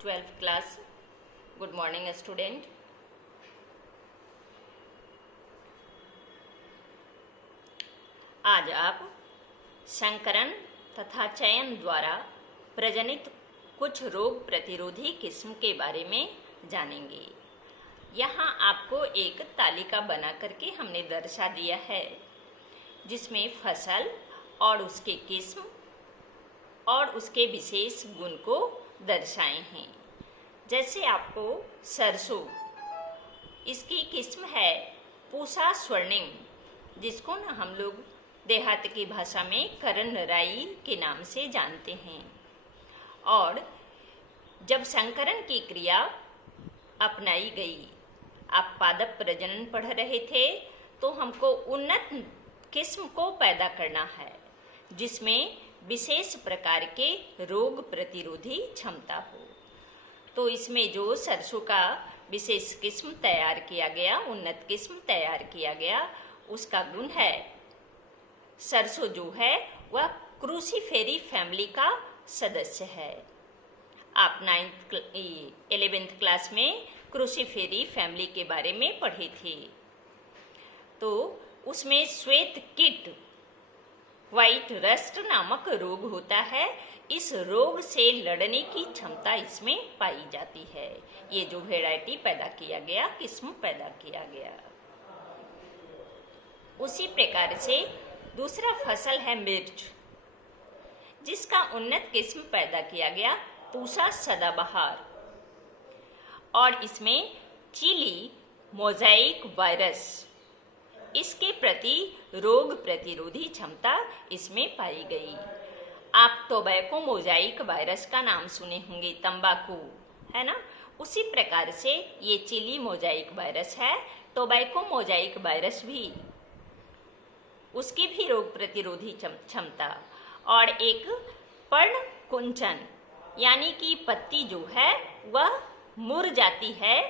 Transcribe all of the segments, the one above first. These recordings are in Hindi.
12th class. Good morning student. आज आप संकरण तथा चयन द्वारा प्रजनित कुछ रोग प्रतिरोधी किस्म के बारे में जानेंगे। यहाँ आपको एक तालिका बना करके हमने दर्शा दिया है, जिसमें फसल और उसके किस्म और उसके विशेष गुण को दर्शाए हैं। जैसे आपको सरसों, इसकी किस्म है पूसा स्वर्णिम, जिसको ना हम लोग देहात की भाषा में करण राई के नाम से जानते हैं। और जब संकरण की क्रिया अपनाई गई, आप पादप प्रजनन पढ़ रहे थे, तो हमको उन्नत किस्म को पैदा करना है, जिसमें विशेष प्रकार के रोग प्रतिरोधी क्षमता हो। तो इसमें जो सरसों का विशेष किस्म तैयार किया गया, उन्नत किस्म तैयार किया गया, उसका गुण है, सरसों जो है वह क्रूसीफेरी फैमिली का सदस्य है। आप 11th क्लास में क्रूसीफेरी फैमिली के बारे में पढ़े थे। तो उसमें श्वेत कीट, व्हाइट रस्ट नामक रोग होता है। इस रोग से लड़ने की क्षमता इसमें पाई जाती है। ये जो वेराइटी पैदा किया गया, किस्म पैदा किया गया। उसी प्रकार से दूसरा फसल है मिर्च, जिसका उन्नत किस्म पैदा किया गया पूसा सदाबहार, और इसमें चिली मोजाइक वायरस, इसके प्रति रोग प्रतिरोधी क्षमता इसमें पाई गई। आप टोबैको मोजाइक वायरस का नाम सुने होंगे, तंबाकू है ना, उसी प्रकार से ये चिली मोजाइक वायरस है। टोबैको मोजाइक वायरस भी, उसकी भी रोग प्रतिरोधी क्षमता। और एक पर्ण कुंचन, यानी कि पत्ती जो है वह मुड़ जाती है,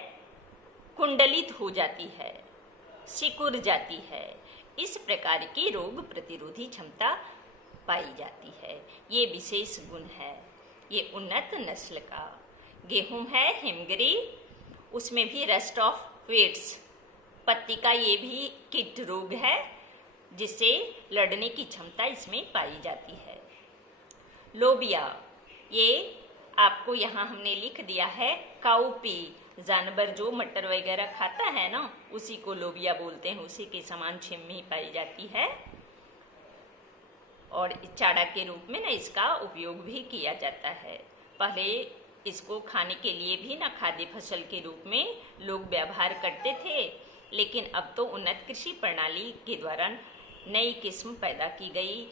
कुंडलित हो जाती है, सिकुड़ जाती है। इस प्रकार की रोग प्रतिरोधी क्षमता पाई जाती है। ये विशेष गुण है। ये उन्नत नस्ल का गेहूं है हिमगिरी, उसमें भी रस्ट ऑफ वेट्स पत्ती का ये भी कीट रोग है, जिससे लड़ने की क्षमता इसमें पाई जाती है। लोबिया, ये आपको यहाँ हमने लिख दिया है काउपी, जानवर जो मटर वगैरह खाता है ना, उसी को लोबिया बोलते हैं। उसी के समान छिम्मी पाई जाती है, और चारा के रूप में ना इसका उपयोग भी किया जाता है। पहले इसको खाने के लिए भी ना खाद्य फसल के रूप में लोग व्यवहार करते थे, लेकिन अब तो उन्नत कृषि प्रणाली के द्वारा नई किस्म पैदा की गई,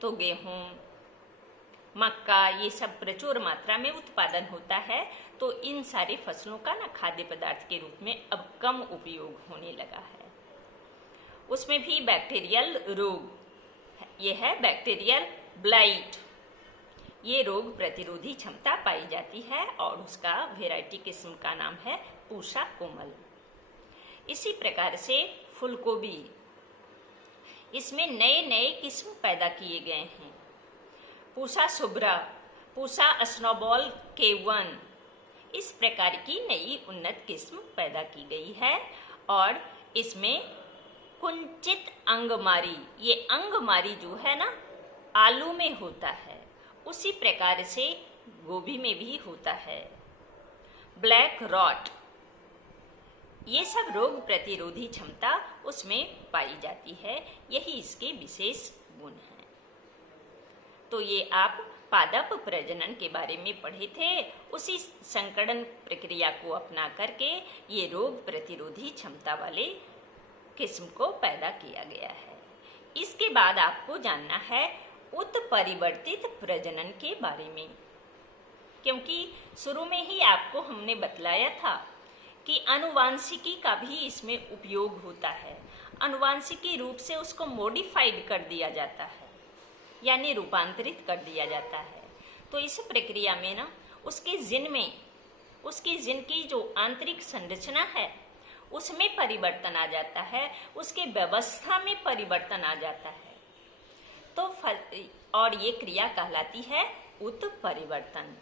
तो गेहूँ, मक्का, ये सब प्रचुर मात्रा में उत्पादन होता है। तो इन सारे फसलों का ना खाद्य पदार्थ के रूप में अब कम उपयोग होने लगा है। उसमें भी बैक्टीरियल रोग, ये है बैक्टीरियल ब्लाइट, ये रोग प्रतिरोधी क्षमता पाई जाती है, और उसका वेराइटी किस्म का नाम है पूसा कोमल। इसी प्रकार से फूलगोभी, इसमें नए नए किस्म पैदा किए गए हैं। पूसा सुब्रा, पूसा स्नोबॉल K1, इस प्रकार की नई उन्नत किस्म पैदा की गई है। और इसमें कुंचित अंगमारी, ये अंगमारी जो है ना आलू में होता है, उसी प्रकार से गोभी में भी होता है। ब्लैक रॉट, ये सब रोग प्रतिरोधी क्षमता उसमें पाई जाती है। यही इसके विशेष गुण हैं। तो ये आप पादप प्रजनन के बारे में पढ़े थे। उसी संकरण प्रक्रिया को अपना करके ये रोग प्रतिरोधी क्षमता वाले किस्म को पैदा किया गया है। इसके बाद आपको जानना है उत्परिवर्तित प्रजनन के बारे में, क्योंकि शुरू में ही आपको हमने बतलाया था कि आनुवांशिकी का भी इसमें उपयोग होता है। आनुवांशिकी रूप से उसको मॉडिफाइड कर दिया जाता है, यानी रूपांतरित कर दिया जाता है। तो इस प्रक्रिया में ना उसके जिन की जो आंतरिक संरचना है उसमें परिवर्तन आ जाता है, उसके व्यवस्था में परिवर्तन आ जाता है। तो और ये क्रिया कहलाती है उत्परिवर्तन।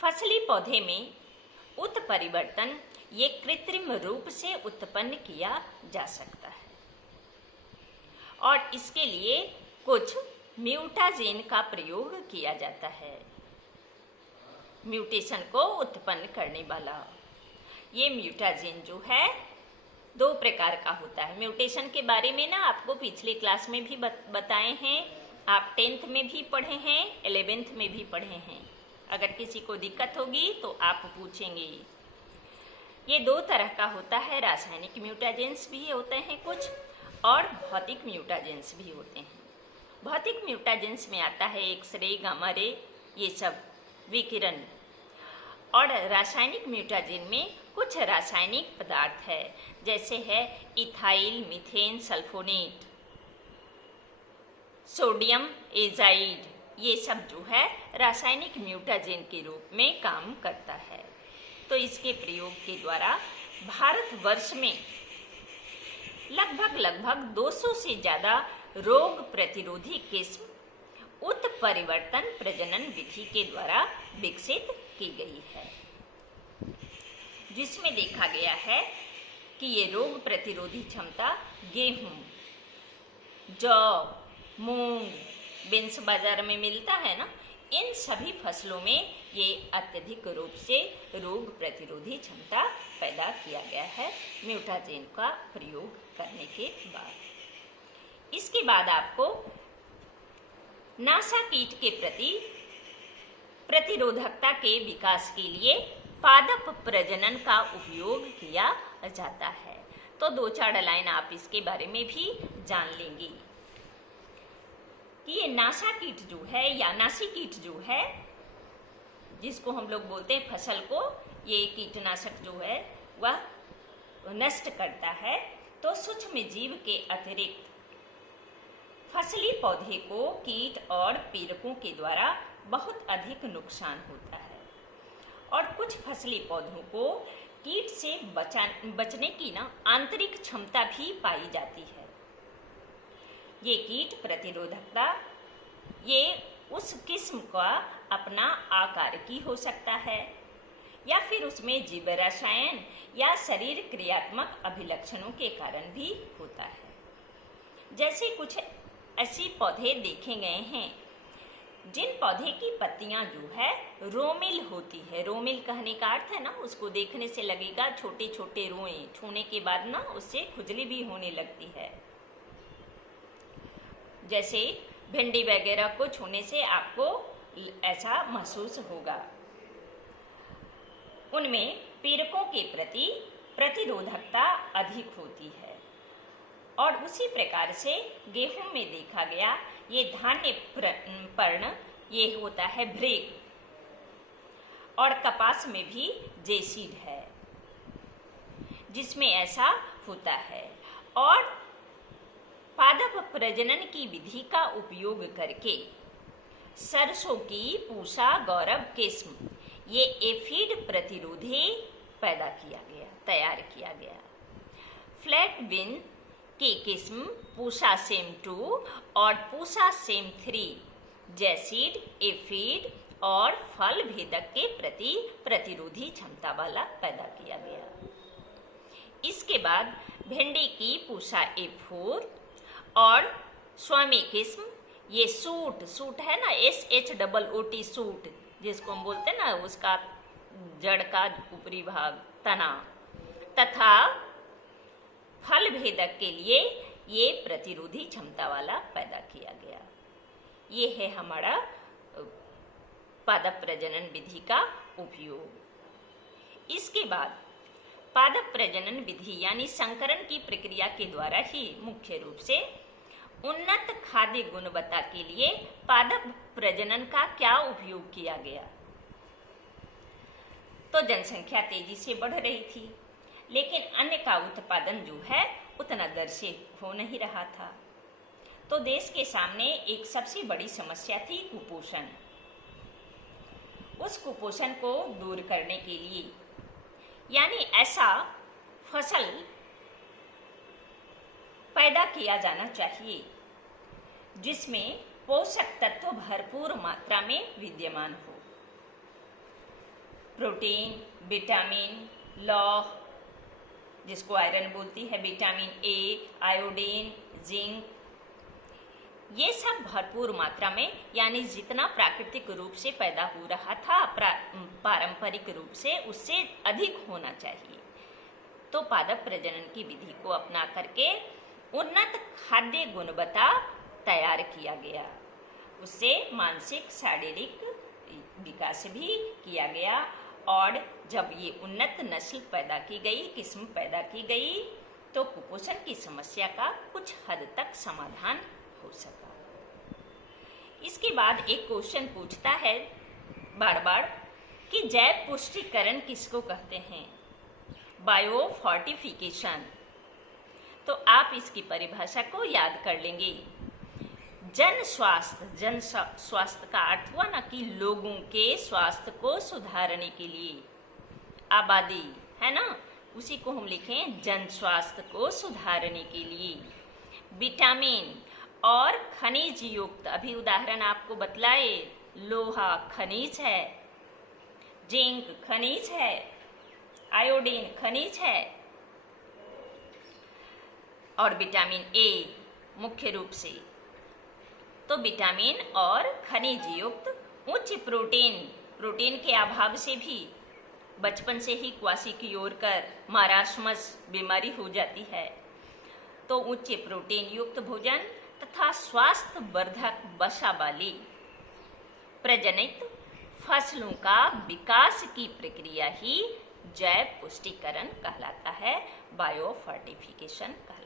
फसली पौधे में उत्परिवर्तन ये कृत्रिम रूप से उत्पन्न किया जा सकता है और इसके लिए कुछ म्यूटाजेन का प्रयोग किया जाता है। म्यूटेशन को उत्पन्न करने वाला ये म्यूटाजेन जो है 2 प्रकार का होता है। म्यूटेशन के बारे में ना आपको पिछले क्लास में भी बताए हैं, आप 10th में भी पढ़े हैं, 11th में भी पढ़े हैं। अगर किसी को दिक्कत होगी तो आप पूछेंगे। ये 2 तरह का होता है, रासायनिक म्यूटाजेंस भी होते हैं कुछ और भौतिक म्यूटाजेंस भी होते हैं। भौतिक म्यूटाजेंस में आता है एक्सरे, गामा रे, ये सब विकिरण। और रासायनिक म्यूटाजेन में कुछ रासायनिक पदार्थ है, जैसे है ethyl methane sulphonate, sodium azide, ये सब जो है रासायनिक म्यूटाजेन के रूप में काम करता है। तो इसके प्रयोग के द्वारा भारतवर्ष में लगभग 200 से ज़्यादा रोग प्रतिरोधी किस्म उत्परिवर्तन प्रजनन विधि के द्वारा विकसित की गई है, जिसमें देखा गया है कि ये रोग प्रतिरोधी क्षमता गेहूं, जौ, मूंग, बीन्स बाजार में मिलता है ना, इन सभी फसलों में ये अत्यधिक रूप से रोग प्रतिरोधी क्षमता पैदा किया गया है म्यूटाजेन का प्रयोग करने के बाद। इसके बाद आपको नासा कीट के प्रति प्रतिरोधकता के विकास के लिए पादप प्रजनन का उपयोग किया जाता है। तो 2-4 लाइन आप इसके बारे में भी जान लेंगे कि ये नासा कीट जो है या नासी कीट जो है, जिसको हम लोग बोलते हैं फसल को, ये कीटनाशक जो है वह नष्ट करता है। तो सूक्ष्म जीव के अतिरिक्त फसली पौधे को कीट और पीड़कों के द्वारा बहुत अधिक नुकसान होता है और कुछ फसली पौधों को कीट से बचने की ना आंतरिक क्षमता भी पाई जाती है। ये कीट प्रतिरोधकता ये उस किस्म का अपना आकार की हो सकता है या फिर उसमें जीव रसायन या शरीर क्रियात्मक अभिलक्षणों के कारण भी होता है। जैसे कुछ ऐसे पौधे देखे गए हैं जिन पौधे की पत्तियां जो है रोमिल होती है। रोमिल कहने का अर्थ है ना, उसको देखने से लगेगा छोटे छोटे रोए, छूने के बाद ना उससे खुजली भी होने लगती है। जैसे भिंडी वगैरह को छूने से आपको ऐसा महसूस होगा। उनमें पीड़कों के प्रति प्रतिरोधकता अधिक होती है और उसी प्रकार से गेहूं में देखा गया ये धान्य पर्ण ये होता है भ्रेग और कपास में भी जेसीड है जिसमें ऐसा होता है। और पादप प्रजनन की विधि का उपयोग करके सरसों की पूषा गौरव किस्म ये एफिड प्रतिरोधी तैयार किया गया। फ्लैट बीन की किस्म पूषा सेम 2 और पूषा सेम 3 जैसीड, एफिड और फल भेदक के प्रति प्रतिरोधी क्षमता वाला पैदा किया गया। इसके बाद भिंडी की पूषा A4 और स्वामी किस्म ये सूट है ना, SHOOT सूट जिसको हम बोलते हैं ना, उसका जड़ का ऊपरी भाग तना, तथा फल भेदक के लिए ये प्रतिरोधी क्षमता वाला पैदा किया गया। ये है हमारा पादप प्रजनन विधि का उपयोग। इसके बाद पादप प्रजनन विधि यानी संकरण की प्रक्रिया के द्वारा ही मुख्य रूप से उन्नत खाद्य गुणवत्ता के लिए पादप प्रजनन का क्या उपयोग किया गया। तो जनसंख्या तेजी से बढ़ रही थी, लेकिन अन्न का उत्पादन जो है उतना दर से हो नहीं रहा था। तो देश के सामने एक सबसे बड़ी समस्या थी कुपोषण। उस कुपोषण को दूर करने के लिए यानी ऐसा फसल पैदा किया जाना चाहिए जिसमें पोषक तत्व भरपूर मात्रा में विद्यमान हो। प्रोटीन, विटामिन, लौह जिसको आयरन बोलती है, विटामिन ए, आयोडीन, जिंक, ये सब भरपूर मात्रा में, यानी जितना प्राकृतिक रूप से पैदा हो रहा था पारंपरिक रूप से, उससे अधिक होना चाहिए। तो पादप प्रजनन की विधि को अपना करके उन्नत खाद्य गुणवत्ता तैयार किया गया। उससे मानसिक शारीरिक विकास भी किया गया, और जब ये उन्नत नस्ल पैदा की गई, किस्म पैदा की गई, तो कुपोषण की समस्या का कुछ हद तक समाधान हो सका। इसके बाद एक क्वेश्चन पूछता है बार बार कि जैव पुष्टिकरण किसको कहते हैं? Bio fortification. तो आप इसकी परिभाषा को याद कर लेंगे। जन स्वास्थ्य का अर्थ हुआ ना कि लोगों के स्वास्थ्य को सुधारने के लिए, आबादी है ना, उसी को हम लिखें जन स्वास्थ्य को सुधारने के लिए। विटामिन और खनिज युक्त, अभी उदाहरण आपको बतलाए, लोहा खनिज है, जिंक खनिज है, आयोडीन खनिज है, और विटामिन ए मुख्य रूप से। तो विटामिन और खनिज युक्त उच्च प्रोटीन के अभाव से भी बचपन से ही क्वासी की ओर कर मारास्मस बीमारी हो जाती है। तो उच्च प्रोटीन युक्त भोजन तथा स्वास्थ्य वर्धक वसा वाली प्रजनित फसलों का विकास की प्रक्रिया ही जैव पुष्टिकरण कहलाता है, बायो फोर्टिफिकेशन कहलाता है।